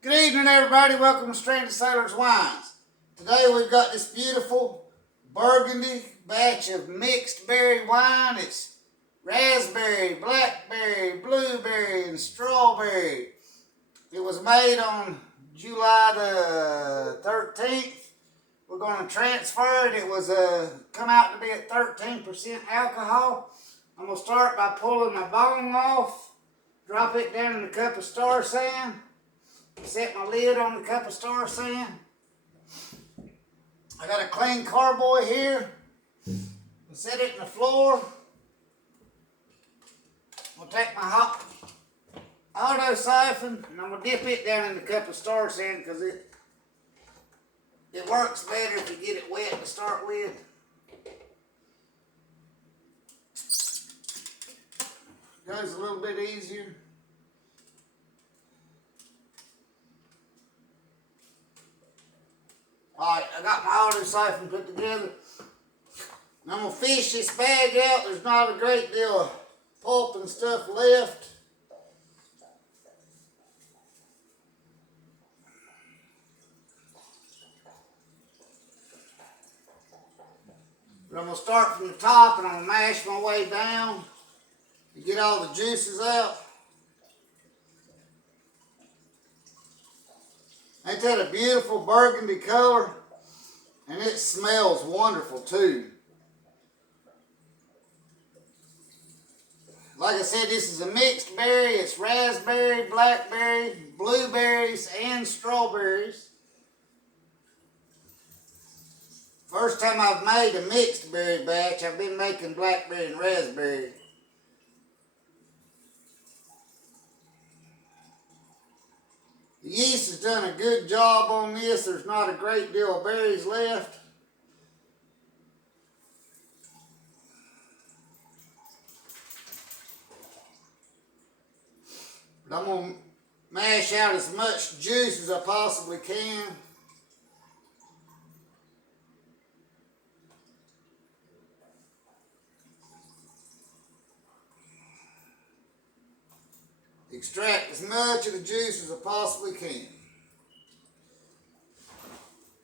Good evening, everybody. Welcome to Stranded Sailors Wines. Today we've got this beautiful burgundy batch of mixed berry wine. It's raspberry, blackberry, blueberry, and strawberry. It was made on July the 13th. We're going to transfer it. It was come out to be at 13% alcohol. I'm going to start by pulling my bottle off, drop it down in a cup of star sand. Set my lid on the cup of star sand. I got a clean carboy here. I'll set it in the floor. I'll take my hot auto siphon and I'm going to dip it down in the cup of star sand because it works better if you get it wet to start with. Goes a little bit easier. Alright, I got my auto siphon put together. And I'm going to fish this bag out. There's not a great deal of pulp and stuff left. But I'm going to start from the top and I'm going to mash my way down to get all the juices out. Ain't that a beautiful burgundy color? And it smells wonderful too. Like I said, this is a mixed berry. It's raspberry, blackberry, blueberries, and strawberries. First time I've made a mixed berry batch. I've been making blackberry and raspberry. The yeast has done a good job on this. There's not a great deal of berries left. But I'm going to mash out as much juice as I possibly can. Extract as much of the juice as I possibly can.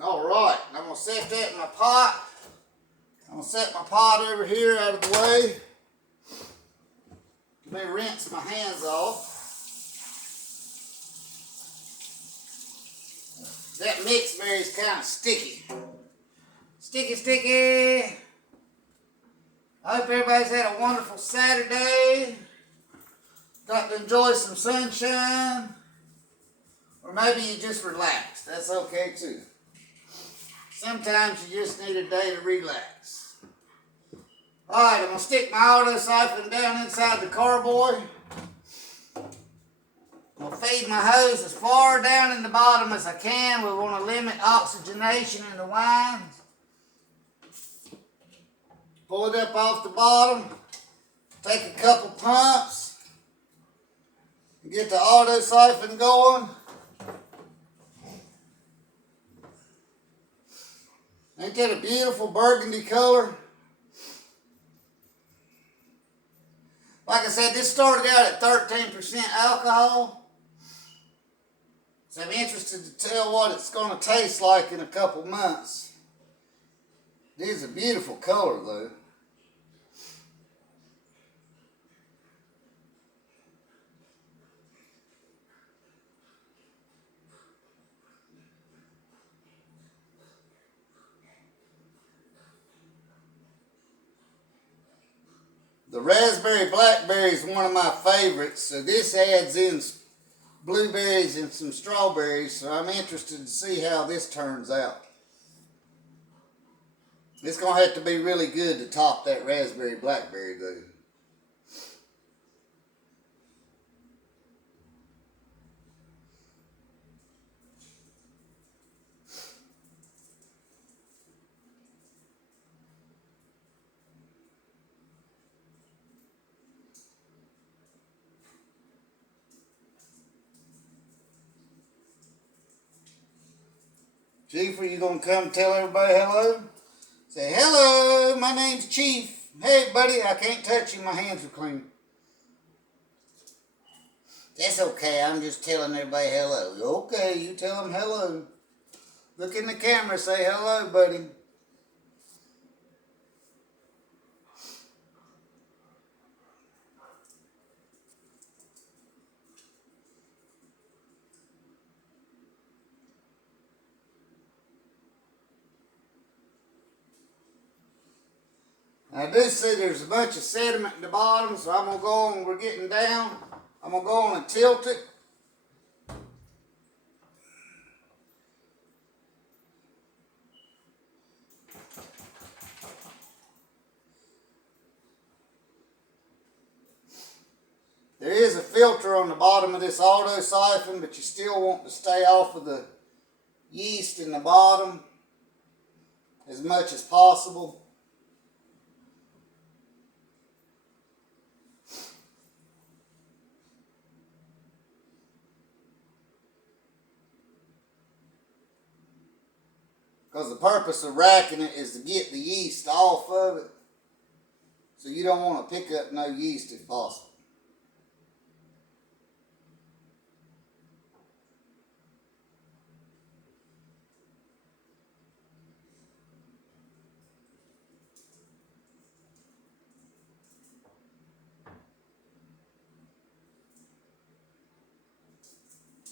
Alright, I'm going to set that in my pot. I'm going to set my pot over here out of the way. Let me rinse my hands off. That mixed berry is kind of sticky. Sticky, sticky. I hope everybody's had a wonderful Saturday. Got to enjoy some sunshine. Or maybe you just relax. That's okay too. Sometimes you just need a day to relax. Alright, I'm going to stick my auto siphon down inside the carboy. I'm going to feed my hose as far down in the bottom as I can. We want to limit oxygenation in the wines. Pull it up off the bottom. Take a couple pumps. Get the auto siphon going. Ain't that a beautiful burgundy color? Like I said, this started out at 13% alcohol. So I'm interested to tell what it's going to taste like in a couple months. It is a beautiful color though. The raspberry blackberry is one of my favorites, so this adds in blueberries and some strawberries, so I'm interested to see how this turns out. It's going to have to be really good to top that raspberry blackberry though. Chief, are you going to come tell everybody hello? Say, hello, my name's Chief. Hey, buddy, I can't touch you. My hands are clean. That's okay, I'm just telling everybody hello. Okay, you tell them hello. Look in the camera, say hello, buddy. I do see there's a bunch of sediment at the bottom, so I'm going to go on, we're getting down. I'm going to go on and tilt it. There is a filter on the bottom of this auto siphon, but you still want to stay off of the yeast in the bottom as much as possible. Because the purpose of racking it is to get the yeast off of it. So you don't want to pick up no yeast if possible.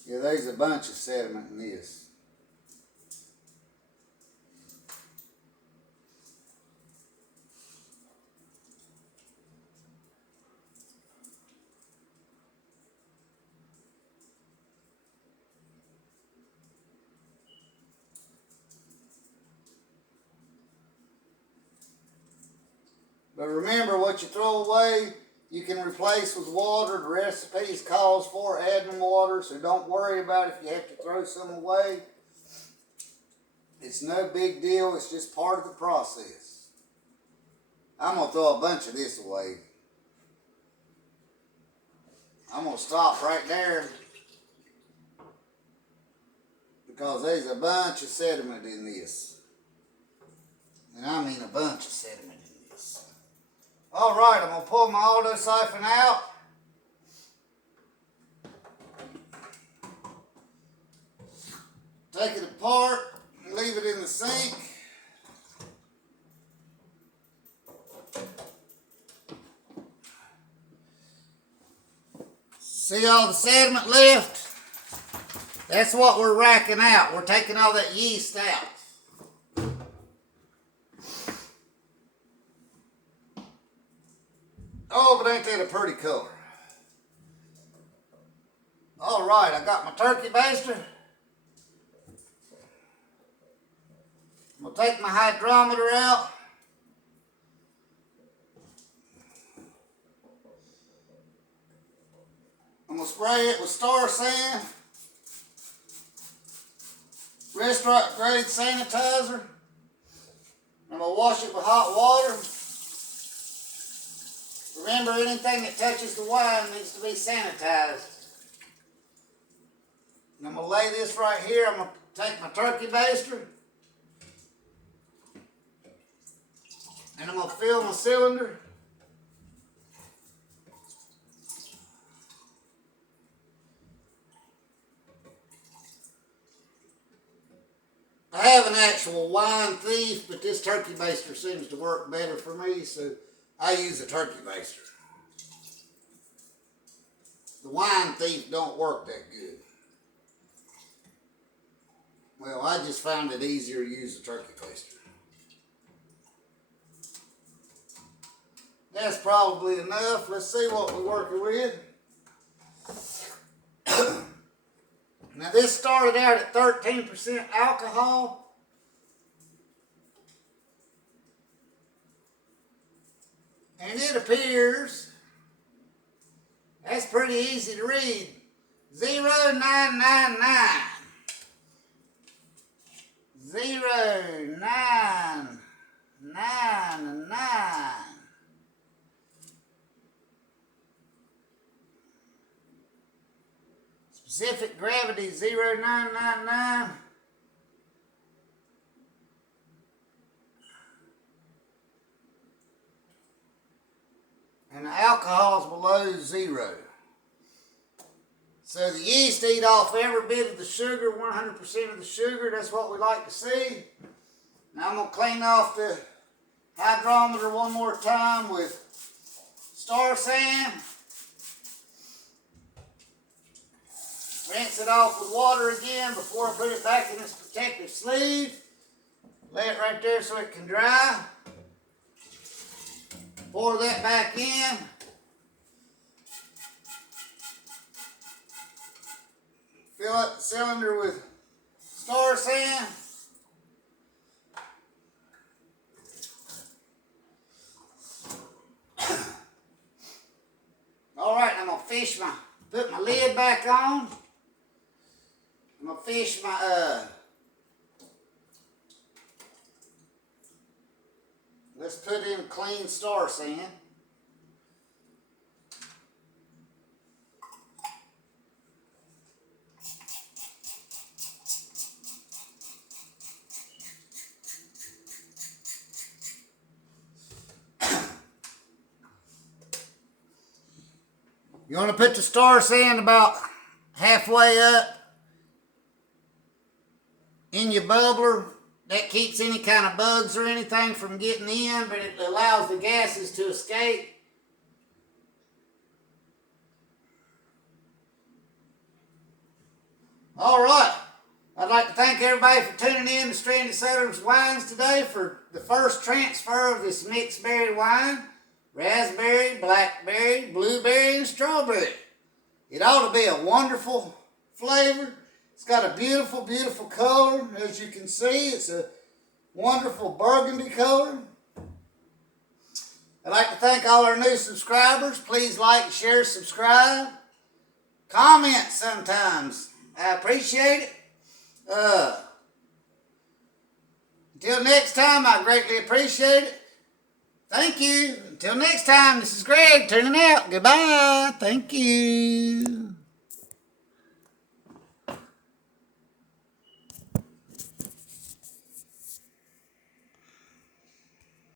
Yeah, there's a bunch of sediment in this. But remember, what you throw away, you can replace with water. The recipes calls for adding water, so don't worry about if you have to throw some away. It's no big deal, it's just part of the process. I'm going to throw a bunch of this away. I'm going to stop right there because there's a bunch of sediment in this. And I mean a bunch of sediment in this. Alright, I'm going to pull my auto siphon out. Take it apart and leave it in the sink. See all the sediment left? That's what we're racking out. We're taking all that yeast out. Oh, but ain't that a pretty color? Alright, I got my turkey baster. I'm going to take my hydrometer out. I'm going to spray it with Star Sand. Restaurant grade sanitizer. I'm going to wash it with hot water. Remember, anything that touches the wine needs to be sanitized. And I'm going to lay this right here. I'm going to take my turkey baster. And I'm going to fill my cylinder. I have an actual wine thief, but this turkey baster seems to work better for me, so I use a turkey baster. The wine thief don't work that good. Well, I just found it easier to use a turkey baster. That's probably enough. Let's see what we're working with. Now this started out at 13% alcohol. And it appears, that's pretty easy to read, 0999. 0999. Specific gravity 0999. And the alcohol is below 0. So the yeast eat off every bit of the sugar, 100% of the sugar. That's what we like to see. Now I'm going to clean off the hydrometer one more time with Star San. Rinse it off with water again before I put it back in its protective sleeve. Lay it right there so it can dry. Pour that back in. Fill up the cylinder with Star San. Alright, I'm going to put my lid back on. I'm going to fish my, let's put in clean Star San. You want to put the Star San about halfway up in your bubbler. That keeps any kind of bugs or anything from getting in, but it allows the gases to escape. All right. I'd like to thank everybody for tuning in to Stranded Settlers Wines today for the first transfer of this mixed berry wine. Raspberry, blackberry, blueberry, and strawberry. It ought to be a wonderful flavor. It's got a beautiful, beautiful color. As you can see, it's a wonderful burgundy color. I'd like to thank all our new subscribers. Please like, share, subscribe. Comment sometimes. I appreciate it. Until next time, I greatly appreciate it. Thank you. Until next time, this is Greg turning out. Goodbye. Thank you.